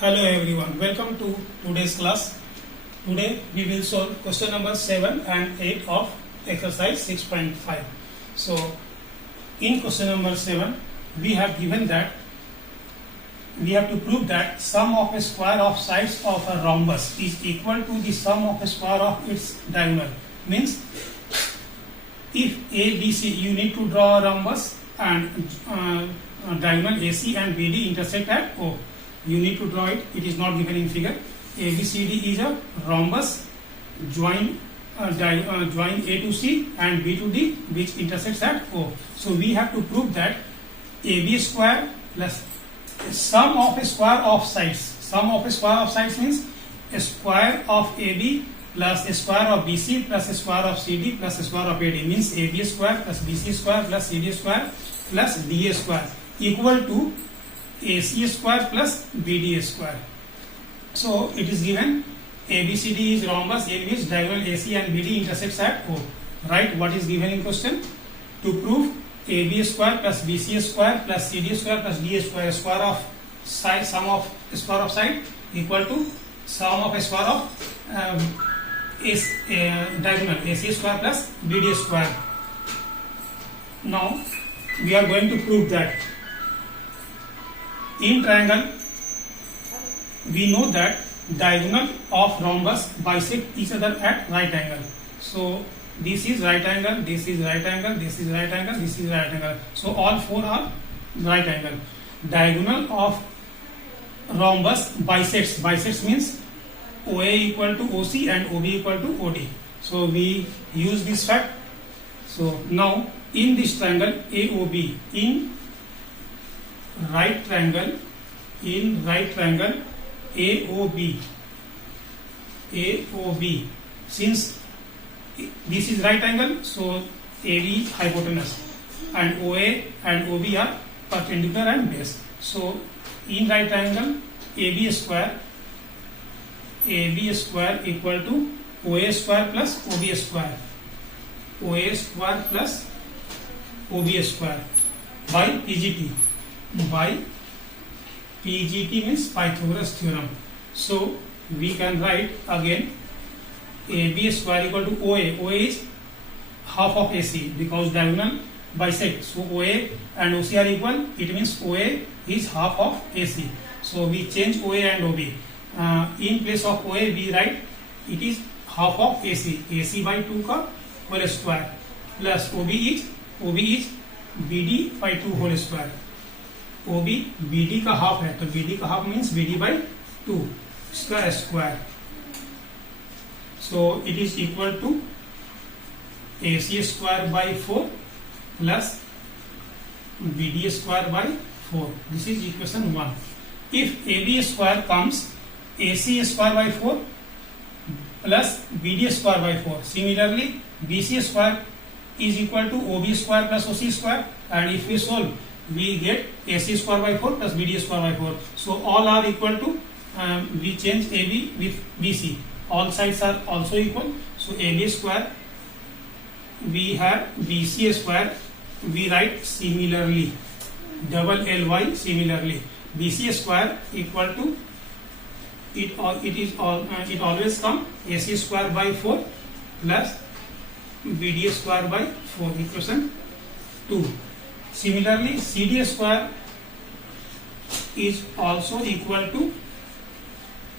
Hello everyone, welcome to today's class. Today we will solve question number 7 and 8 of exercise 6.5. So in question number 7 we have given that we have to prove that sum of a square of sides of a rhombus is equal to the sum of a square of its diagonal. Means if ABC, you need to draw a rhombus and diagonal AC and BD intersect at O. You need to draw it. It is not given in figure. ABCD is a rhombus join A to C and B to D, which intersects at O. So we have to prove that AB square plus sum of a square of sides. Sum of a square of sides means a square of AB plus a square of BC plus a square of CD plus a square of AD, means AB square plus BC square plus CD square plus DA square equal to AC square plus BD square. So it is given ABCD is rhombus in which diagonal AC and BD intersects at O. Write what is given in question. To prove AB square plus BC square plus CD square plus DA square, square of side, sum of square of side equal to sum of a square of diagonal AC square plus BD square. Now we are going to prove that in triangle we know that diagonal of rhombus bisect each other at right angle. So this is right angle, this is right angle, this is right angle, this is right angle. So all four are right angle. Diagonal of rhombus bisects. Bisects means OA equal to OC and OB equal to OD. So we use this fact. So now in this triangle AOB, in right triangle AOB, since this is right angle, so AD hypotenuse and OA and OB are perpendicular and base. So in right triangle AB square equal to OA square plus OB square, OA square plus OB square by PGT. By PGT means Pythagoras theorem. So we can write again AB square equal to OA. OA is half of AC because diagonal bisect. So OA and OC are equal. It means OA is half of AC. So we change OA and OB. In place of OA we write it is half of AC. AC by 2 का whole square plus OB is BD by 2 whole square. OB BD का half है तो BD का half means BD by 2 इसका square. So it is equal to AC square by 4 plus BD square by 4. This is equation 1. If AB square comes AC square by 4 plus BD square by 4. Similarly BC square is equal to OB square plus OC square, and if we solve we get AC square by 4 plus BD square by 4. So all are equal to, we change AB with BC. All sides are also equal. So AB square, we have BC square, we write similarly, double LY similarly. BC square equal to, it always come AC square by 4 plus BD square by 4, equation 2. Similarly, CD square is also equal to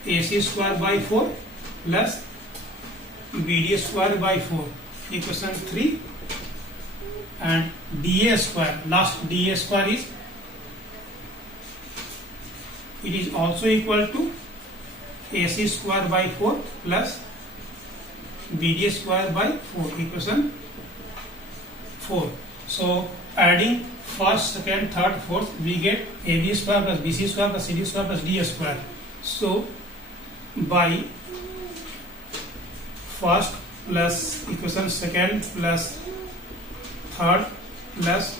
AC square by 4 plus BD square by 4, equation 3. And DA square, last DA square is, it is also equal to AC square by 4 plus BD square by 4, equation 4. So adding first, second, third, fourth, we get AB square plus BC square plus CD square plus DA square. So by first plus equation second plus third plus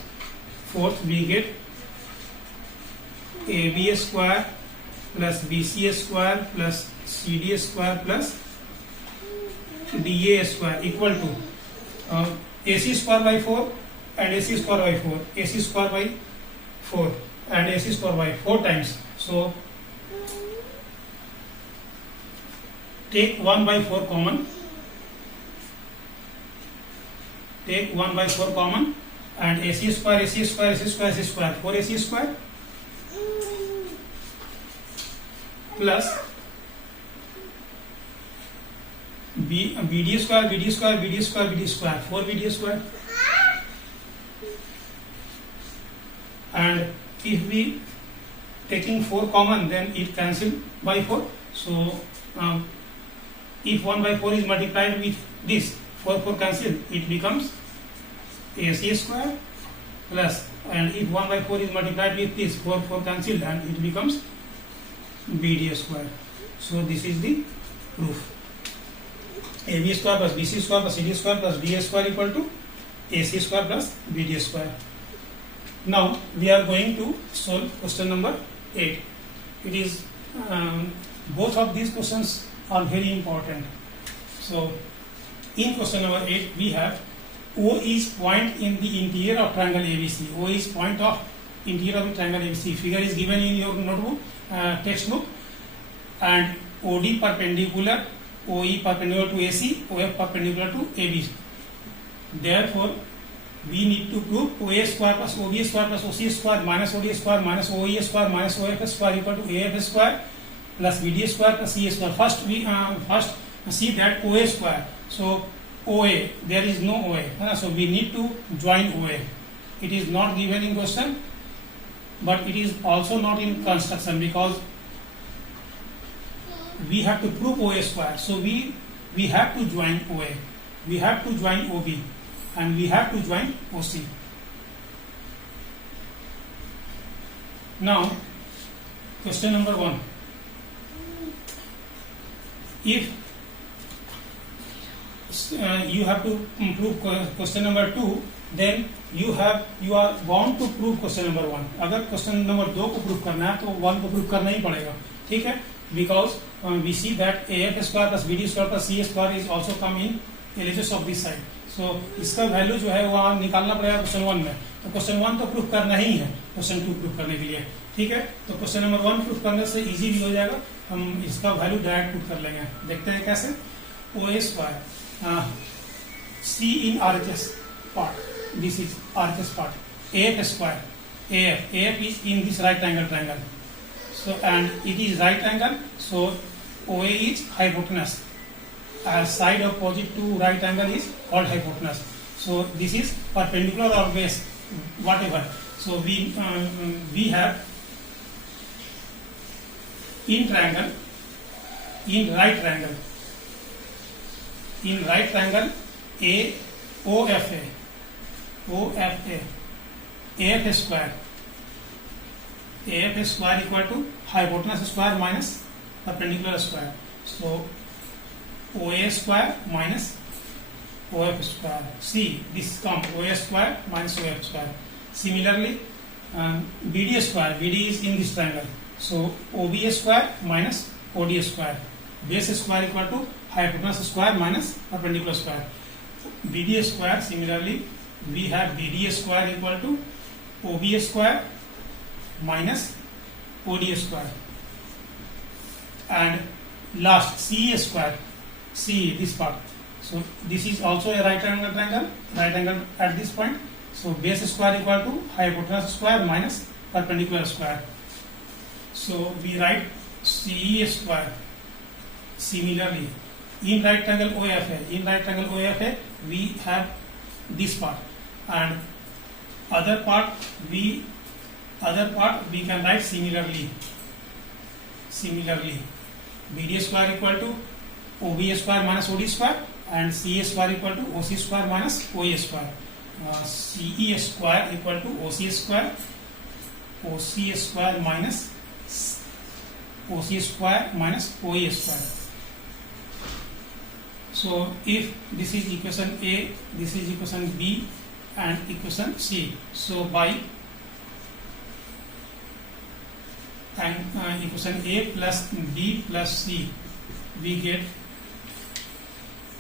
fourth, we get AB square plus BC square plus CD square plus DA square equal to AC square by 4 and AC square by 4, AC square by 4 and AC square by 4 times. So take 1 by 4 common. Take 1 by 4 common and AC square, AC square, AC square, AC square, 4 AC square plus BD square, BD square, BD square, BD square, 4 BD square. And if we taking 4 common, then it cancel by 4. So if 1 by 4 is multiplied with this 4 cancel, it becomes AC square plus, and if 1 by 4 is multiplied with this 4 cancel, and it becomes BD square. So this is the proof. AB square plus BC square plus CD square plus DA square equal to AC square plus BD square. Now we are going to solve question number 8. It is both of these questions are very important. So in question number 8 we have O is point in the interior of triangle ABC. O is point of interior of the triangle ABC. Figure is given in your notebook, textbook, and OD perpendicular, OE perpendicular to AC, OF perpendicular to AB. Therefore, we need to prove OA square plus OB square plus OC square minus OD square minus OE square minus OF square equal to AF square plus BD square plus CA square. First we see that OA square. So OA, there is no OA. So we need to join OA. It is not given in question, but it is also not in construction because we have to prove OA square. So we have to join OA. We have to join OB. And we have to join OC. Now, question number 1. If you have to prove question number 2, then you are bound to prove question number 1. अगर question number 2 को prove करना है तो 1 को prove करना ही पड़ेगा, ठीक है? Because we see that AF square plus BD square plus CA square is also come in LHS of this side. So इसका वैल्यू जो है वो निकालना पड़ेगा क्वेश्चन 1 में. तो क्वेश्चन 1 तो प्रूफ करना ही है क्वेश्चन 2 प्रूफ करने के लिए, ठीक है? तो क्वेश्चन नंबर 1 प्रूफ करने से इजी भी हो जाएगा. हम इसका वैल्यू डायरेक्ट पुट कर लेंगे. देखते हैं कैसे. OA square C in RHS part, this is RHS part. AF square, AF is in this right angle triangle. So and it is right angle, so OA is hypotenuse. Side opposite to right angle is called hypotenuse. So this is perpendicular or base, whatever. So we have in triangle, in right triangle A OFA AF square equal to hypotenuse square minus perpendicular square. So OA square minus OF square. See, this comes OA square minus OF square. Similarly, BD square. BD is in this triangle. So OB square minus OD square. Base square equal to hypotenuse square minus perpendicular square. BD square. Similarly, we have BD square equal to OB square minus OD square. And last CA square. See this part. So this is also a right angle triangle. Right angle at this point. So base square equal to hypotenuse square minus perpendicular square. So we write CE square. Similarly, in right triangle OFA, we have this part, and other part we can write similarly. BD square equal to OB square minus OD square, and CA square equal to OC square minus OA square. CE square equal to OC square minus OC square minus OA square. So if this is equation A, this is equation B, and equation C. So by equation A plus B plus C, we get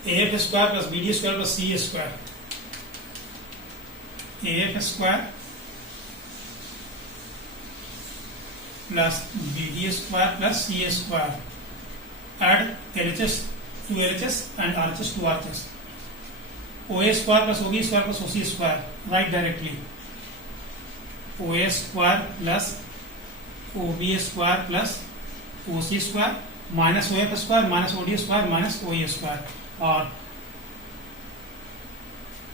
AF square plus BD square plus CA square. AF square plus BD square plus CA square add LHS to LHS and RHS to RHS. OA square plus OB square plus OC square. Write directly. OA square plus OB square plus OC square minus OF square minus OD square minus OE square, or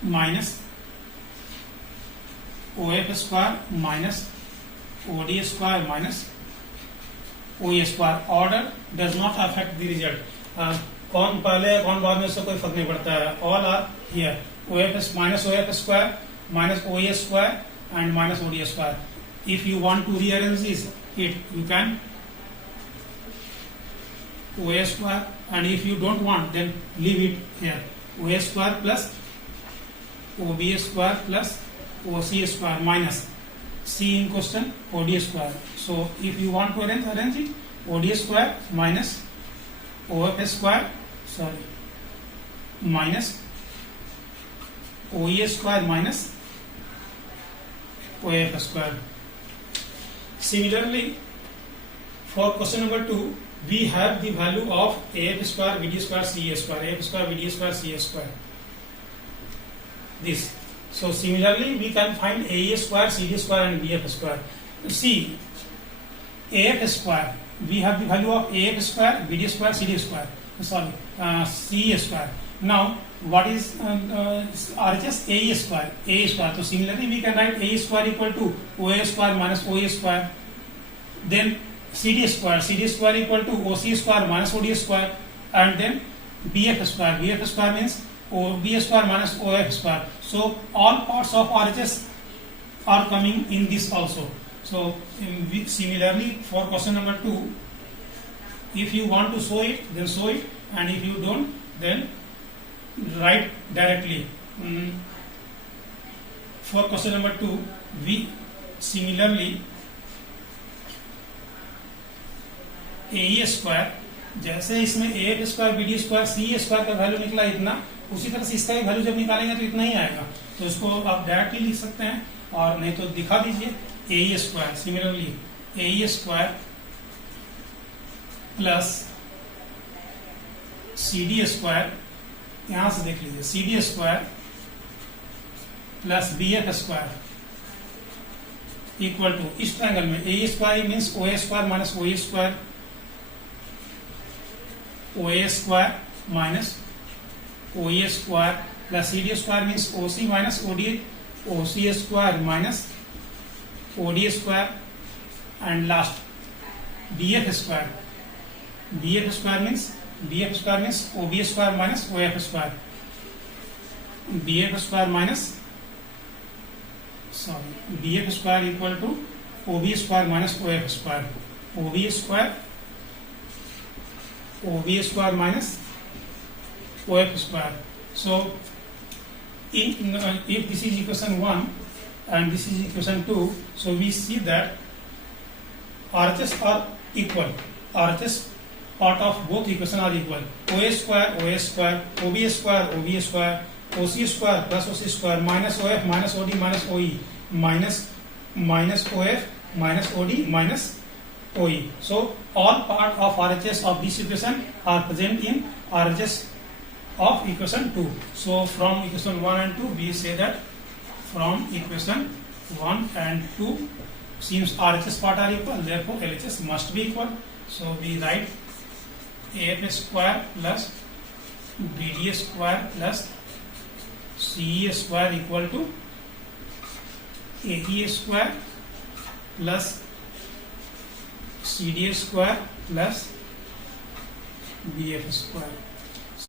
minus OF square minus OD square minus OE square. Order does not affect the result. कौन पहले कौन बाद में, उससे कोई फर्क नहीं पड़ता है. All are here. OF minus OF square minus OE square and minus OD square. If you want to rearrange this, you can OA square, and if you don't want, then leave it here. OA square plus OB square plus OC square minus C in question OD square. So if you want to arrange it, OD square minus OF square, minus OE square minus OF square. Similarly, for question number 2, we have the value of AF square, BD square, CA square, AF square, BD square, CA square. This. So similarly, we can find AE square, CD square, and BF square. See, AF square, we have the value of AF square, BD square, CD square. CA square. Now, what is RHS? AE square. AE square. So similarly, we can write AE square equal to OA square minus OA square. Then CD square equal to OC square minus OD square, and then BF square. BF square means OB square minus OF square. So all parts of RHS are coming in this also. So similarly, for question number 2, if you want to show it, then show it, and if you don't, then write directly. For question number 2, we similarly AE square, जैसे इसमें AF square, BD square, CE square का value निकला इतना, उसी तरह से इसका भी वैल्यू जब निकालेंगे तो इतना ही आएगा. तो इसको आप डायरेक्टली लिख सकते हैं, और नहीं तो दिखा दीजिए. AE square, similarly AE square plus CD square, यहां से देख लीजिए, CD square plus BF square equal to, इस ट्रायंगल में AE square means OA square minus OE square, OA square minus OE square plus CD square means OC minus OD, OC square minus OD square, and last BF square. BF square means OB square minus OF square. BF square equal to OB square minus OF square. OB square minus OF square. So, if this is equation 1 and this is equation 2, so we see that RHS are equal. RHS part of both equations are equal. OA square, OB square, OC square plus OC square minus OF minus OD minus OE minus OF minus OD minus OE. So all part of RHS of this equation are present in RHS of equation 2. So from equation 1 and 2, we say that from equation 1 and 2, since RHS part are equal, therefore LHS must be equal. So we write AF square plus BD square plus CE square equal to AE square plus CD square plus BF square.